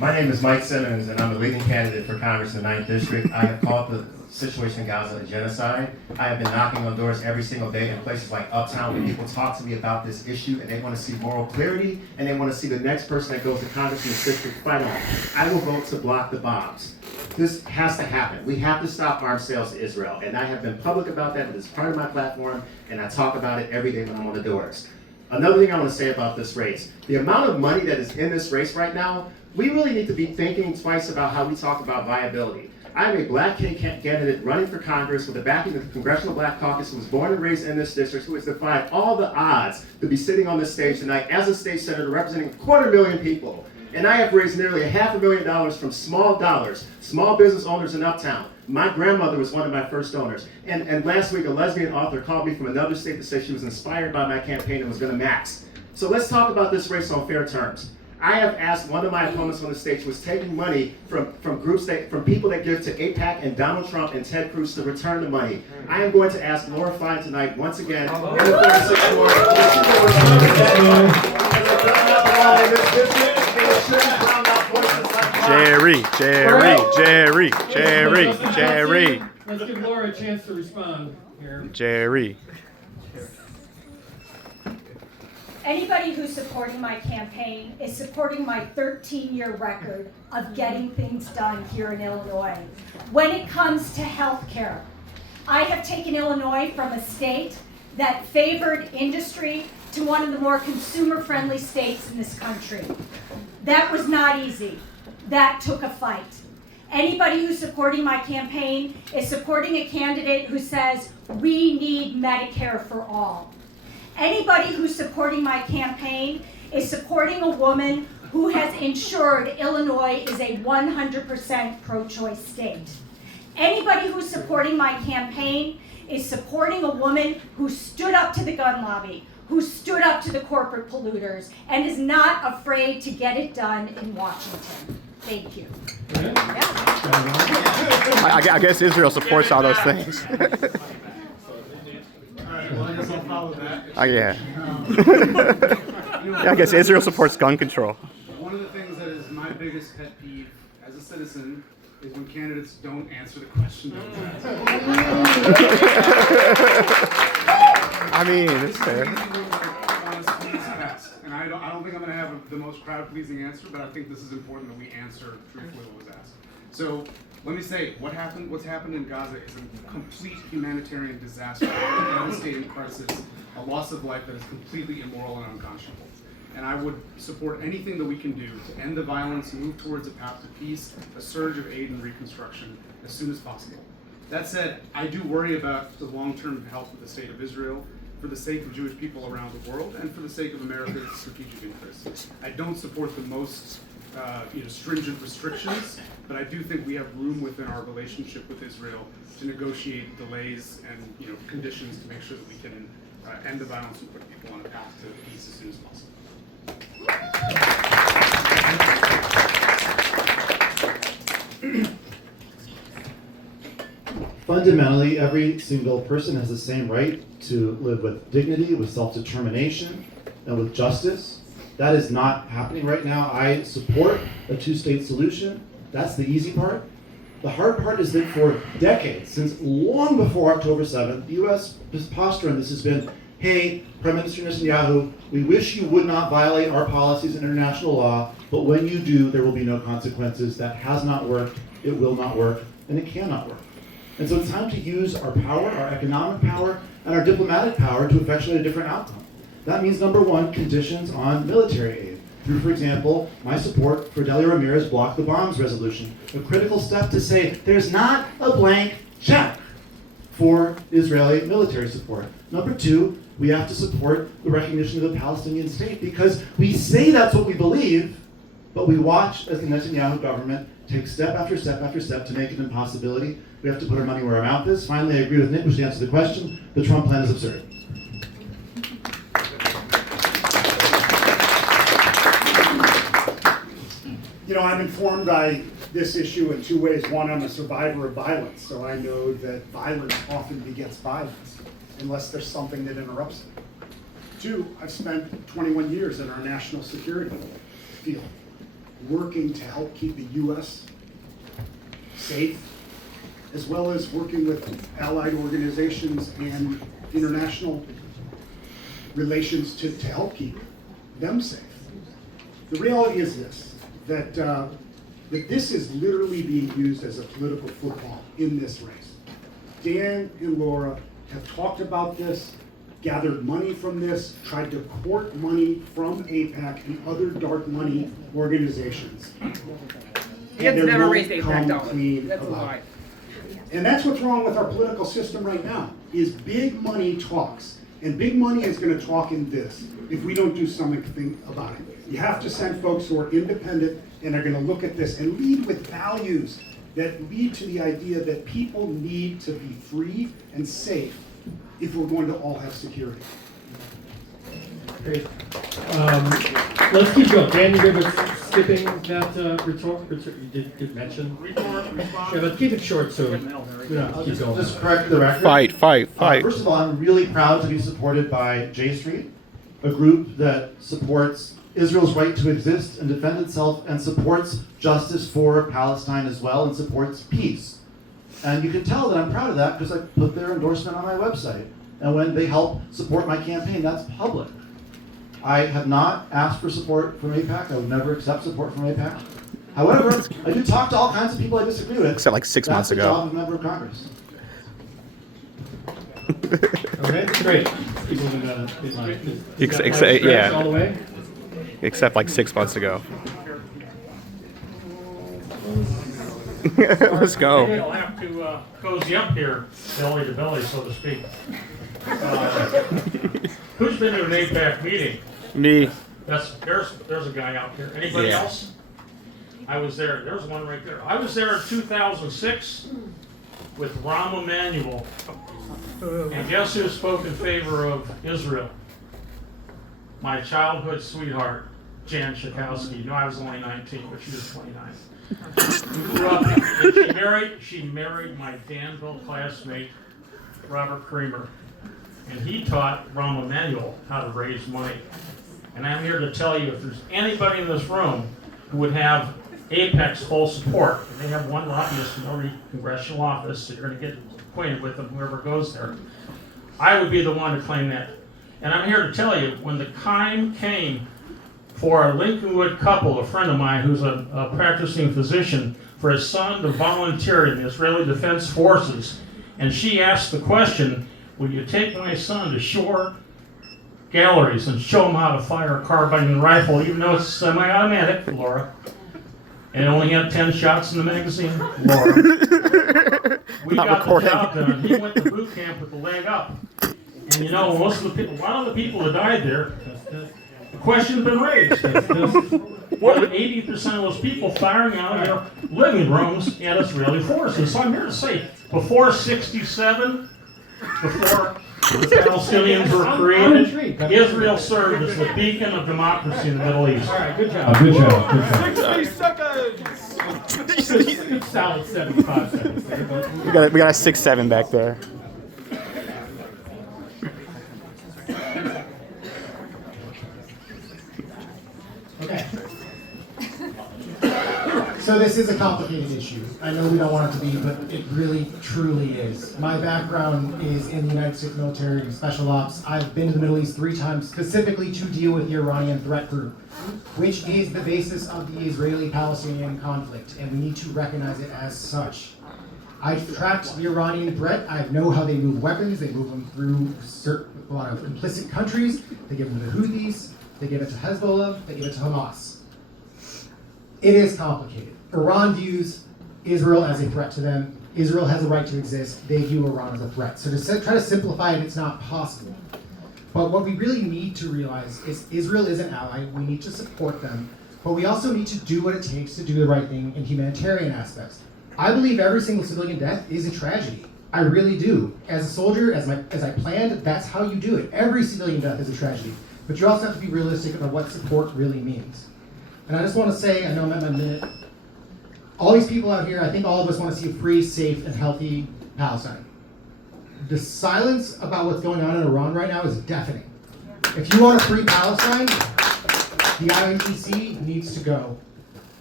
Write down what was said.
My name is Mike Simmons, and I'm the leading candidate for Congress in the 9th District. I have called the situation in Gaza a genocide. I have been knocking on doors every single day in places like Uptown where people talk to me about this issue and they want to see moral clarity and they want to see the next person that goes to Congress in this district fight on. I will vote to block the bombs. This has to happen. We have to stop arms sales to Israel. And I have been public about that. It is part of my platform, and I talk about it every day when I'm on the doors. Another thing I want to say about this race, the amount of money that is in this race right now, we really need to be thinking twice about how we talk about viability. I am a black candidate running for Congress with the backing of the Congressional Black Caucus who was born and raised in this district, who has defied all the odds to be sitting on this stage tonight as a state senator representing 250,000 people. And I have raised nearly $500,000 from small business owners in Uptown. My grandmother was one of my first donors. And last week, a lesbian author called me from another state to say she was inspired by my campaign and was going to max. So let's talk about this race on fair terms. I have asked one of my opponents on the stage who was taking money from people that give to AIPAC and Donald Trump and Ted Cruz to return the money. I am going to ask Laura Fine tonight, once again, in the 46th Ward, Jerry. Let's give Laura a chance to respond here. Jerry. Anybody who's supporting my campaign is supporting my 13-year record of getting things done here in Illinois. When it comes to health care, I have taken Illinois from a state that favored industry to one of the more consumer-friendly states in this country. That was not easy. That took a fight. Anybody who's supporting my campaign is supporting a candidate who says, we need Medicare for all. Anybody who's supporting my campaign is supporting a woman who has ensured Illinois is a 100% pro-choice state. Anybody who's supporting my campaign is supporting a woman who stood up to the gun lobby, who stood up to the corporate polluters, and is not afraid to get it done in Washington. Thank you. I guess Israel supports all those things. Well, I guess I'll follow that. Yeah. Yeah, I guess Israel supports gun control. One of the things that is my biggest pet peeve as a citizen is when candidates don't answer the question that was asked. I mean, it's fair. And I don't think I'm going to have the most crowd-pleasing answer, but I think this is important that we answer truthfully what was asked. So let me say, what's happened in Gaza is a complete humanitarian disaster, a devastating crisis, a loss of life that is completely immoral and unconscionable. And I would support anything that we can do to end the violence, move towards a path to peace, a surge of aid and reconstruction as soon as possible. That said, I do worry about the long-term health of the state of Israel for the sake of Jewish people around the world and for the sake of America's strategic interests. I don't support the most stringent restrictions, but I do think we have room within our relationship with Israel to negotiate delays and conditions to make sure that we can end the violence and put people on a path to peace as soon as possible. Fundamentally, every single person has the same right to live with dignity, with self-determination, and with justice. That is not happening right now. I support a two-state solution. That's the easy part. The hard part is that for decades, since long before October 7th, the U.S. posture on this has been, hey, Prime Minister Netanyahu, we wish you would not violate our policies and international law, but when you do, there will be no consequences. That has not worked, it will not work, and it cannot work. And so it's time to use our power, our economic power, and our diplomatic power to effectuate a different outcome. That means, number one, conditions on military aid. Through, for example, my support for Delia Ramirez's Block the Bombs resolution, a critical step to say there's not a blank check for Israeli military support. Number two, we have to support the recognition of the Palestinian state because we say that's what we believe, but we watch as the Netanyahu government takes step after step after step to make it an impossibility. We have to put our money where our mouth is. Finally, I agree with Nick, which to answer the question, the Trump plan is absurd. I'm informed by this issue in two ways. One, I'm a survivor of violence, so I know that violence often begets violence, unless there's something that interrupts it. Two, I've spent 21 years in our national security field. working to help keep the U.S. safe, as well as working with allied organizations and international relations to help keep them safe. The reality is this, that this is literally being used as a political football in this race. Dan and Laura have talked about this, gathered money from this, tried to court money from AIPAC and other dark money organizations. Kids They never won't raised AIPAC come dollars. clean That's a about lie. it. And that's what's wrong with our political system right now, is big money talks. And big money is gonna talk in this if we don't do something about it. You have to send folks who are independent and are gonna look at this and lead with values that lead to the idea that people need to be free and safe if we're going to all have security. Great. Let's keep going. Dan, you good with skipping that you did mention? Yeah, but keep it short so we don't keep going. Just correct the record. Fight. First of all, I'm really proud to be supported by J Street, a group that supports Israel's right to exist and defend itself and supports justice for Palestine as well and supports peace. And you can tell that I'm proud of that because I put their endorsement on my website. And when they help support my campaign, that's public. I have not asked for support from AIPAC. I would never accept support from AIPAC. However, I do talk to all kinds of people I disagree with. Except like 6 months That's ago. the job of a member of Congress. Okay, great. Keep moving down the line. Yeah. All the way? Except like 6 months ago. Let's go. You'll have to cozy up here, belly to belly, so to speak. Who's been to an AIPAC meeting? Me. There's a guy out here. Anybody Yeah. else? I was there. There's one right there. I was there in 2006 with Rahm Emanuel. And guess who spoke in favor of Israel? My childhood sweetheart, Jan Schakowsky. You know, I was only 19, but she was 29. We grew up, and she married my Danville classmate, Robert Creamer. And he taught Rahm Emanuel how to raise money. And I'm here to tell you, if there's anybody in this room who would have AIPAC's full support, and they have one lobbyist in every congressional office, so you're going to get acquainted with them, whoever goes there, I would be the one to claim that. And I'm here to tell you, when the time came for a Lincolnwood couple, a friend of mine who's a practicing physician, for his son to volunteer in the Israeli Defense Forces, and she asked the question, will you take my son to shore galleries and show him how to fire a carbine and rifle, even though it's semi-automatic, Laura? And it only had 10 shots in the magazine, Laura. We Not got recording. the job done. He went to boot camp with the leg up. And you know, most of the people, a lot of the people that died there, the question's been raised. More than 80% of those people firing out of their living rooms at Israeli forces. So I'm here to say, before 67, before the Palestinians were created, Israel served as the beacon of democracy in the Middle East. All right, good job. Good job. 60 seconds. Good solid 75 seconds there, but We got a 6-7 back there. Okay. So this is a complicated issue. I know we don't want it to be, but it really, truly is. My background is in the United States military and special ops. I've been to the Middle East 3 times specifically to deal with the Iranian threat group, which is the basis of the Israeli-Palestinian conflict, and we need to recognize it as such. I've tracked the Iranian threat. I know how they move weapons. They move them through a lot of complicit countries. They give them to the Houthis. They give it to Hezbollah. They give it to Hamas. It is complicated. Iran views Israel as a threat to them. Israel has a right to exist. They view Iran as a threat. So to try to simplify it, it's not possible. But what we really need to realize is Israel is an ally. We need to support them. But we also need to do what it takes to do the right thing in humanitarian aspects. I believe every single civilian death is a tragedy. I really do. As a soldier, as I planned, that's how you do it. Every civilian death is a tragedy. But you also have to be realistic about what support really means. And I just want to say, I know I'm at my minute, all these people out here, I think all of us want to see a free, safe, and healthy Palestine. The silence about what's going on in Iran right now is deafening. If you want a free Palestine, the INTC needs to go.